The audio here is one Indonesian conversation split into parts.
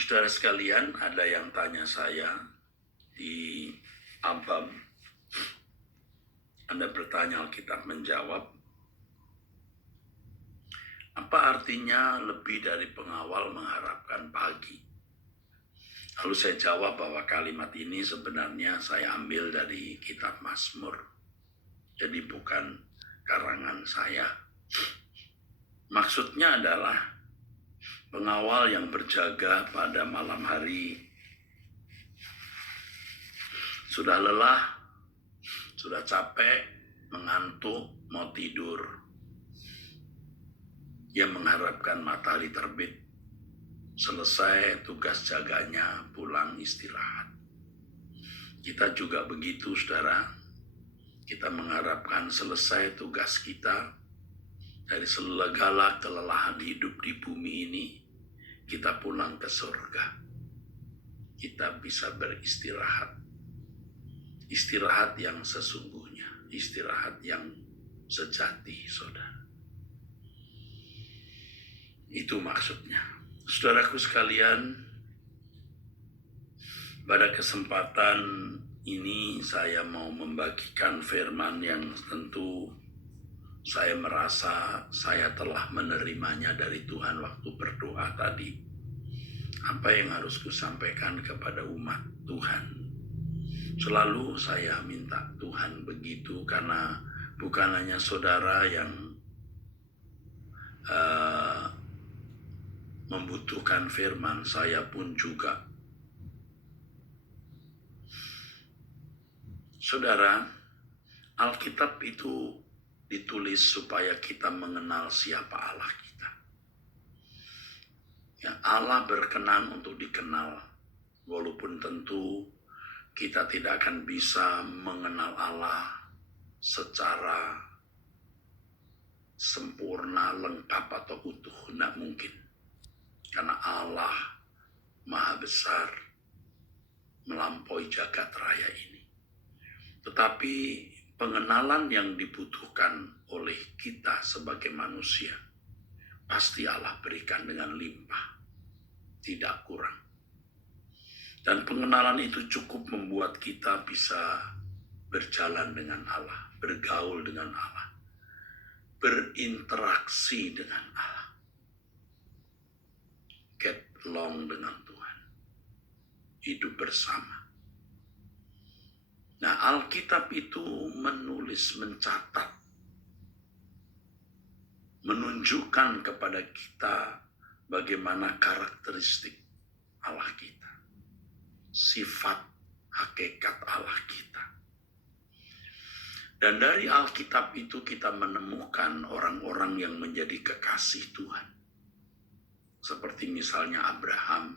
Saudara sekalian, ada yang tanya saya di Abam, Anda bertanya, Alkitab menjawab, apa artinya lebih dari pengawal mengharapkan pagi? Lalu saya jawab bahwa kalimat ini sebenarnya saya ambil dari kitab Mazmur. Jadi bukan karangan saya. Maksudnya adalah pengawal yang berjaga pada malam hari sudah lelah, sudah capek, mengantuk, mau tidur. Dia mengharapkan matahari terbit, selesai tugas jaganya, pulang istirahat. Kita juga begitu, saudara. Kita mengharapkan selesai tugas kita dari segala kelelahan hidup di bumi ini, kita pulang ke surga. Kita bisa beristirahat. Istirahat yang sesungguhnya, istirahat yang sejati, saudara. Itu maksudnya. Saudaraku sekalian, pada kesempatan ini saya mau membagikan firman yang tentu saya merasa saya telah menerimanya dari Tuhan waktu berdoa tadi. Apa yang harus kusampaikan kepada umat Tuhan? Selalu saya minta Tuhan begitu, karena bukan hanya saudara yang membutuhkan firman, saya pun juga. Saudara, Alkitab itu ditulis supaya kita mengenal siapa Allah kita. Ya, Allah berkenan untuk dikenal, walaupun tentu kita tidak akan bisa mengenal Allah secara sempurna, lengkap, atau utuh. Tidak mungkin. Karena Allah Maha Besar, melampaui jagat raya ini. Tetapi pengenalan yang dibutuhkan oleh kita sebagai manusia, pasti Allah berikan dengan limpah, tidak kurang. Dan pengenalan itu cukup membuat kita bisa berjalan dengan Allah, bergaul dengan Allah, berinteraksi dengan Allah, get along dengan Tuhan, hidup bersama. Nah, Alkitab itu menulis, mencatat, menunjukkan kepada kita bagaimana karakteristik Allah kita, sifat hakikat Allah kita. Dan dari Alkitab itu kita menemukan orang-orang yang menjadi kekasih Tuhan. Seperti misalnya Abraham,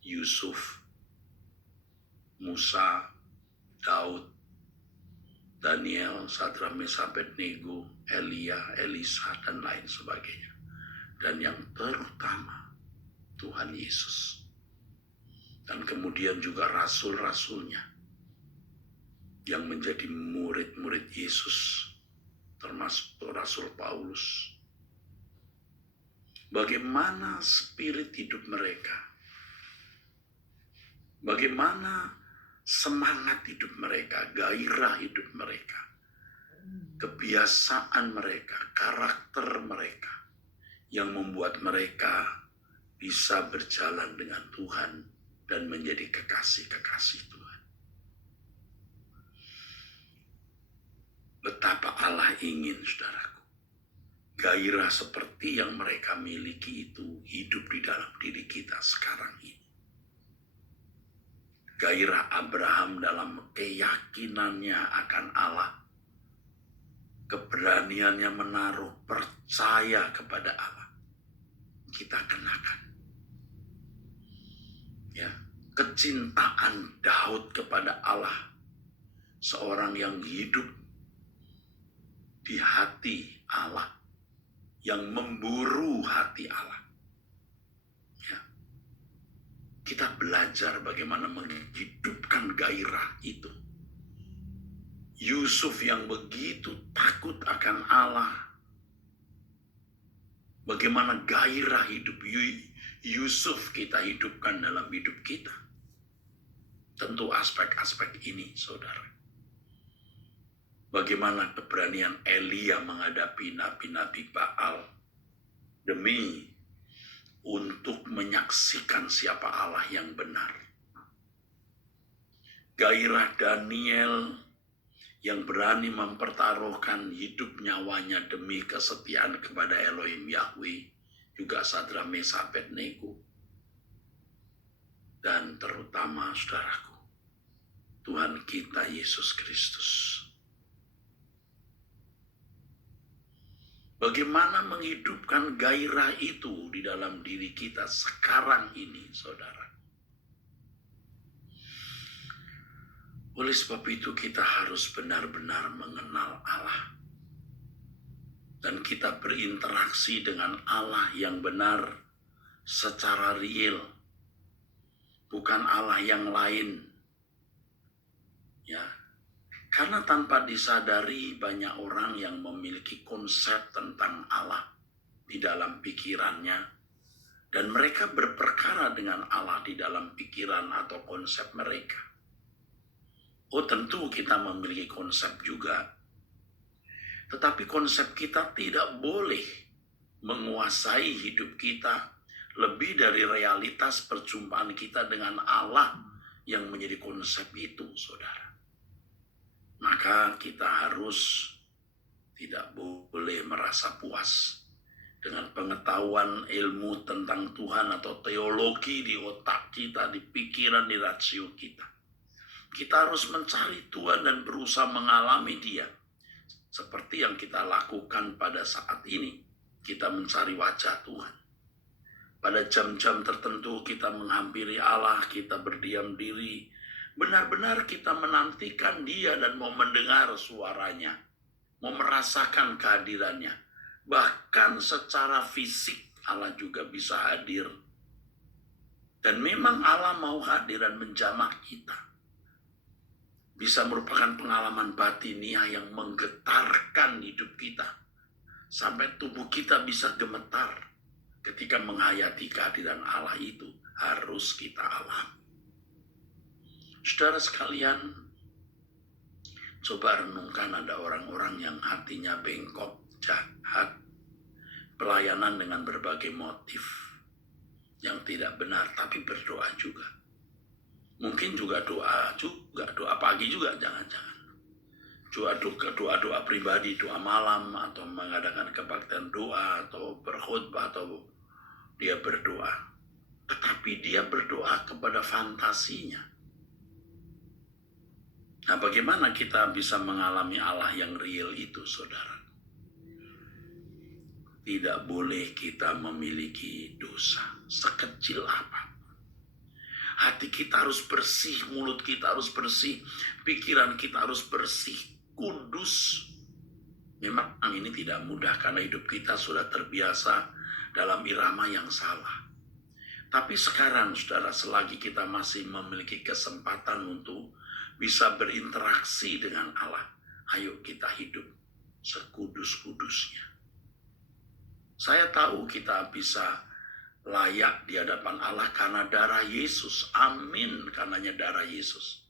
Yusuf, Musa, Daud, Daniel, Sadrak, Mesak, Abednego, Elia, Elisa, dan lain sebagainya. Dan yang terutama, Tuhan Yesus. Dan kemudian juga rasul-rasulnya yang menjadi murid-murid Yesus, termasuk Rasul Paulus. Bagaimana spirit hidup mereka? Bagaimana semangat hidup mereka, gairah hidup mereka, kebiasaan mereka, karakter mereka, yang membuat mereka bisa berjalan dengan Tuhan dan menjadi kekasih-kekasih Tuhan. Betapa Allah ingin, saudaraku, gairah seperti yang mereka miliki itu hidup di dalam diri kita sekarang ini. Gairah Abraham dalam keyakinannya akan Allah, keberaniannya menaruh percaya kepada Allah, kita kenakan. Ya, kecintaan Daud kepada Allah, seorang yang hidup di hati Allah, yang memburu hati Allah. Kita belajar bagaimana menghidupkan gairah itu. Yusuf yang begitu takut akan Allah. Bagaimana gairah hidup Yusuf kita hidupkan dalam hidup kita. Tentu aspek-aspek ini, saudara. Bagaimana keberanian Elia menghadapi nabi-nabi Baal demi untuk menyaksikan siapa Allah yang benar. Gairah Daniel yang berani mempertaruhkan hidup nyawanya demi kesetiaan kepada Elohim Yahweh, juga Sadrak Mesak Abednego. Dan terutama saudaraku, Tuhan kita Yesus Kristus. Bagaimana menghidupkan gairah itu di dalam diri kita sekarang ini, saudara? Oleh sebab itu kita harus benar-benar mengenal Allah. Dan kita berinteraksi dengan Allah yang benar secara real. Bukan Allah yang lain. Ya. Karena tanpa disadari banyak orang yang memiliki konsep tentang Allah di dalam pikirannya. Dan mereka berperkara dengan Allah di dalam pikiran atau konsep mereka. Oh, tentu kita memiliki konsep juga. Tetapi konsep kita tidak boleh menguasai hidup kita lebih dari realitas perjumpaan kita dengan Allah yang menjadi konsep itu, saudara. Maka kita harus tidak boleh merasa puas dengan pengetahuan ilmu tentang Tuhan atau teologi di otak kita, di pikiran, di rasio kita. Kita harus mencari Tuhan dan berusaha mengalami Dia. Seperti yang kita lakukan pada saat ini. Kita mencari wajah Tuhan. Pada jam-jam tertentu kita menghampiri Allah, kita berdiam diri. Benar-benar kita menantikan Dia dan mau mendengar suaranya. Mau merasakan kehadirannya. Bahkan secara fisik Allah juga bisa hadir. Dan memang Allah mau hadir dan menjamah kita. Bisa merupakan pengalaman batiniah yang menggetarkan hidup kita. Sampai tubuh kita bisa gemetar ketika menghayati kehadiran Allah itu. Harus kita alami. Saudara sekalian, coba renungkan ada orang-orang yang hatinya bengkok, jahat, pelayanan dengan berbagai motif yang tidak benar, tapi berdoa juga. Mungkin juga doa pagi juga, jangan-jangan. Doa pribadi, doa malam, atau mengadakan kebaktian doa, atau berkhutbah, atau dia berdoa. Tetapi dia berdoa kepada fantasinya. Nah, bagaimana kita bisa mengalami Allah yang real itu, saudara? Tidak boleh kita memiliki dosa, sekecil apa. Hati kita harus bersih, mulut kita harus bersih, pikiran kita harus bersih, kudus. Memang ini tidak mudah karena hidup kita sudah terbiasa dalam irama yang salah. Tapi sekarang, saudara, selagi kita masih memiliki kesempatan untuk bisa berinteraksi dengan Allah, ayo kita hidup sekudus-kudusnya. Saya tahu kita bisa layak di hadapan Allah karena darah Yesus. Amin, karenanya darah Yesus.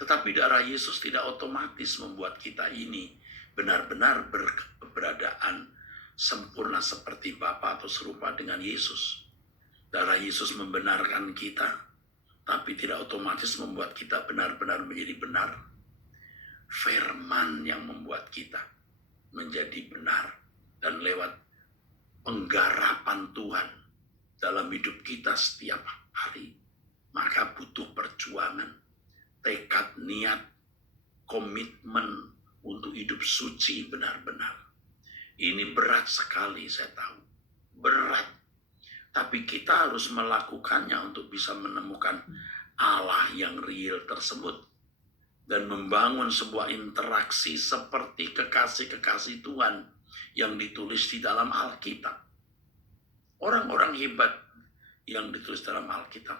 Tetapi darah Yesus tidak otomatis membuat kita ini benar-benar berkeberadaan sempurna seperti Bapa atau serupa dengan Yesus. Darah Yesus membenarkan kita, tapi tidak otomatis membuat kita benar-benar menjadi benar. Firman yang membuat kita menjadi benar. Dan lewat penggarapan Tuhan dalam hidup kita setiap hari, maka butuh perjuangan, tekad, niat, komitmen untuk hidup suci benar-benar. Ini berat sekali, saya tahu. Berat. Tapi kita harus melakukannya untuk bisa menemukan Allah yang real tersebut. Dan membangun sebuah interaksi seperti kekasih-kekasih Tuhan yang ditulis di dalam Alkitab. Orang-orang hebat yang ditulis dalam Alkitab,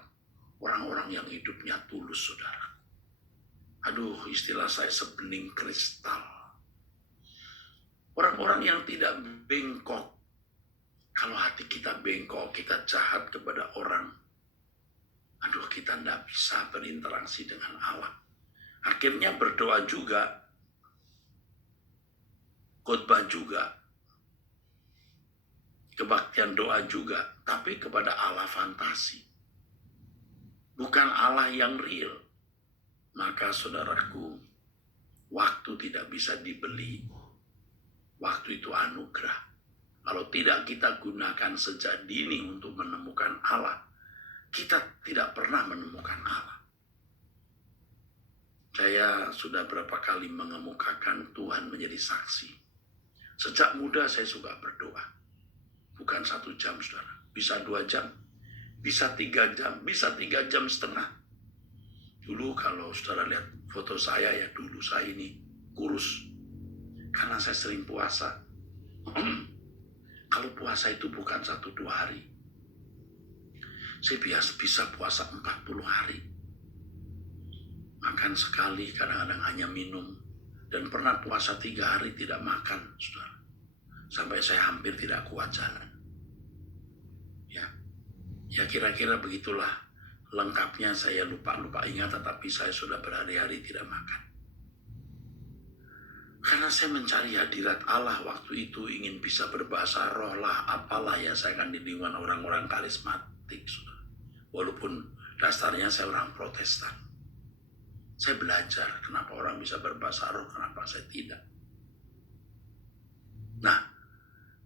orang-orang yang hidupnya tulus, saudara. Aduh, istilah saya sebening kristal. Orang-orang yang tidak bengkok. Kalau hati kita bengkok, kita jahat kepada orang, aduh, kita tidak bisa berinteraksi dengan Allah. Akhirnya berdoa juga, khotbah juga, kebaktian doa juga, tapi kepada Allah fantasi. Bukan Allah yang real. Maka saudaraku, waktu tidak bisa dibeli. Waktu itu anugerah. Kalau tidak kita gunakan sejak dini untuk menemukan Allah, kita tidak pernah menemukan Allah. Saya sudah berapa kali mengemukakan Tuhan menjadi saksi. Sejak muda saya suka berdoa. Bukan 1 jam, saudara. Bisa 2 jam, bisa 3 jam, bisa 3,5 jam. Dulu kalau saudara lihat foto saya ya, dulu saya ini kurus. Karena saya sering puasa. Kalau puasa itu bukan 1-2 hari. Saya biasa bisa puasa 40 hari. Makan sekali, kadang-kadang hanya minum. Dan pernah puasa 3 hari tidak makan, saudara. Sampai saya hampir tidak kuat jalan. Ya kira-kira begitulah. Lengkapnya saya lupa ingat, tetapi saya sudah berhari-hari tidak makan. Karena saya mencari hadirat Allah waktu itu, ingin bisa berbahasa roh lah, apalah ya, saya akan di lingkungan orang-orang karismatik, saudara. Walaupun dasarnya saya orang Protestan. Saya belajar kenapa orang bisa berbahasa roh, kenapa saya tidak. Nah,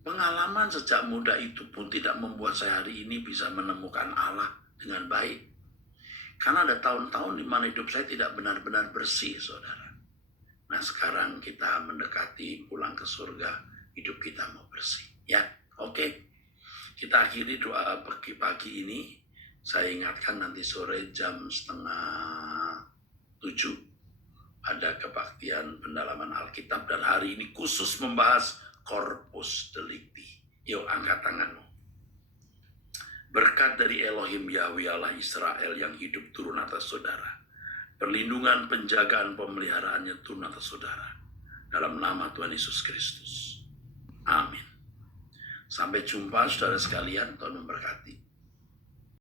pengalaman sejak muda itu pun tidak membuat saya hari ini bisa menemukan Allah dengan baik. Karena ada tahun-tahun di mana hidup saya tidak benar-benar bersih, saudara. Nah, sekarang kita mendekati pulang ke surga, hidup kita mau bersih. Ya, oke. Kita akhiri doa pagi-pagi ini. Saya ingatkan nanti sore jam 6:30 ada kebaktian pendalaman Alkitab, dan hari ini khusus membahas Corpus Delicti. Yuk, angkat tanganmu. Berkat dari Elohim Yahweh Allah Israel yang hidup turun atas saudara. Perlindungan, penjagaan, pemeliharaannya turun atas saudara. Dalam nama Tuhan Yesus Kristus. Amin. Sampai jumpa saudara sekalian, Tuhan memberkati.